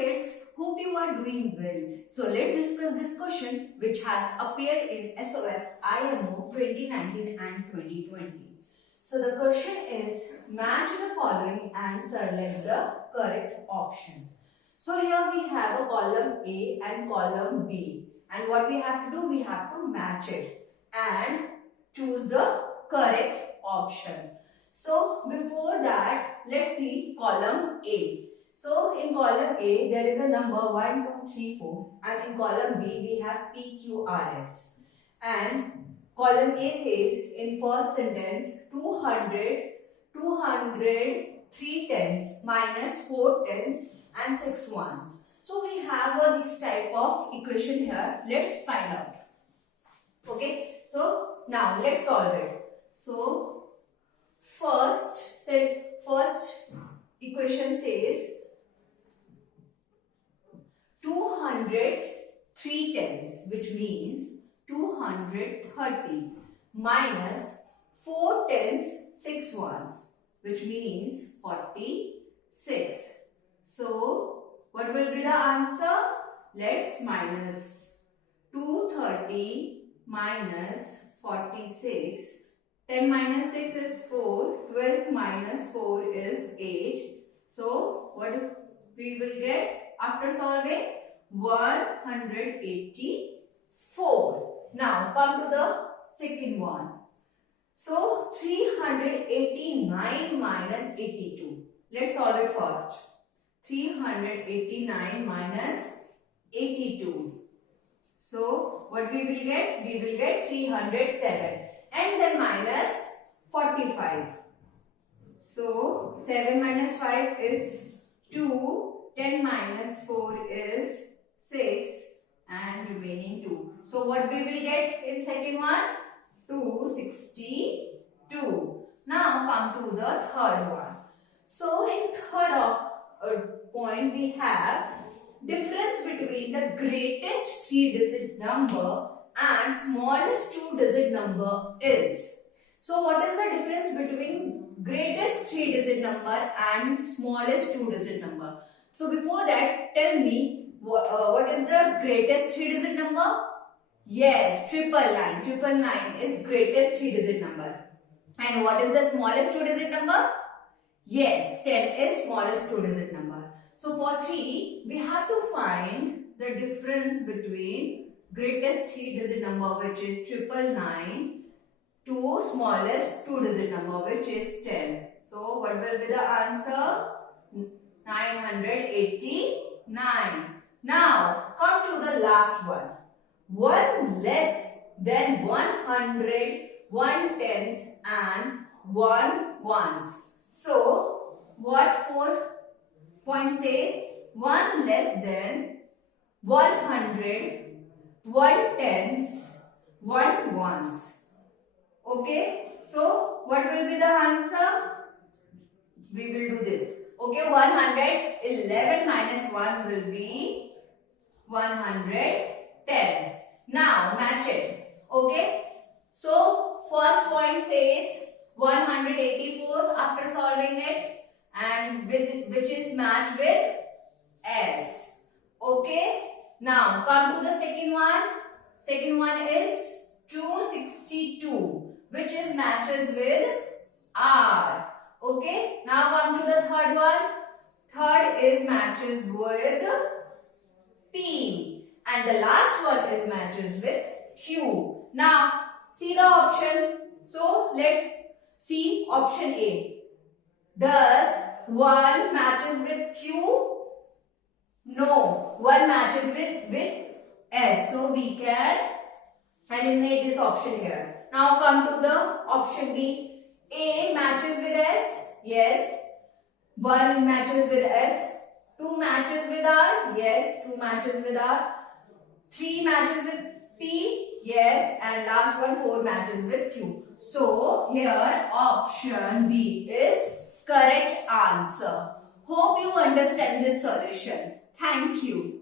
kids, hope you are doing well. So let's discuss this question which has appeared in SOF IMO 2019 and 2020. So the question is, match the following and select the correct option. So here we have a column A and column B, and what we have to do, we have to match it and choose the correct option. So before that, let's see column A. So in column A, there is a number 1, 2, 3, 4, and in column B, we have P, Q, R, S. And column A says in first sentence 200, 3 tens minus 4 tens and 6 ones. So we have this type of equation here. Let's find out. Okay. So now let's solve it. So first equation says 200 3 tens, which means 230 minus 4 tens 6 ones, which means 46. So what will be the answer? Let's minus 230 minus 46. 10 minus 6 is 4. 12 minus 4 is 8. So what we will get after solving? 184. Now come to the second one. So 389 minus 82. Let's solve it first. 389 minus 82. So what we will get? We will get 307. And then minus 45. So 7 minus 5 is 2. 10 minus 4 is 6. And remaining 2. So what we will get in second one? 262. Now come to the third one. So in third point we have difference between the greatest 3-digit number and smallest 2-digit number is. So what is the difference between greatest 3-digit number and smallest 2-digit number? So before that, tell me what is the greatest 3-digit number? Yes, 999. 999 is greatest 3-digit number. And what is the smallest 2-digit number? Yes, 10 is smallest 2-digit number. So for 3, we have to find the difference between greatest 3-digit number, which is 999, to smallest 2-digit number, which is 10. So what will be the answer? 989. Now come to the last one. 1 less than 100, 1 tens and 1 ones. So what 4 point says? 1 less than 100, 1 tens, 1 ones. Okay. So what will be the answer? We will do this. Okay, 111 minus 1 will be 110. Now match it. Okay. So first point says 184 after solving it, and which is matched with S. Okay. Now come to the second one. Second one is 262, which is matches with R. Okay. Now come to the third one. Third is matches with P. And the last one is matches with Q. Now see the option. So let's see option A. Does 1 matches with Q? No. 1 matches with S. So we can eliminate this option here. Now come to the option B. A matches with S. Yes. 1 matches with S. 2 matches with R. Yes. 2 matches with R. 3 matches with P. Yes. And last one 4 matches with Q. So here option B is correct answer. Hope you understand this solution. Thank you.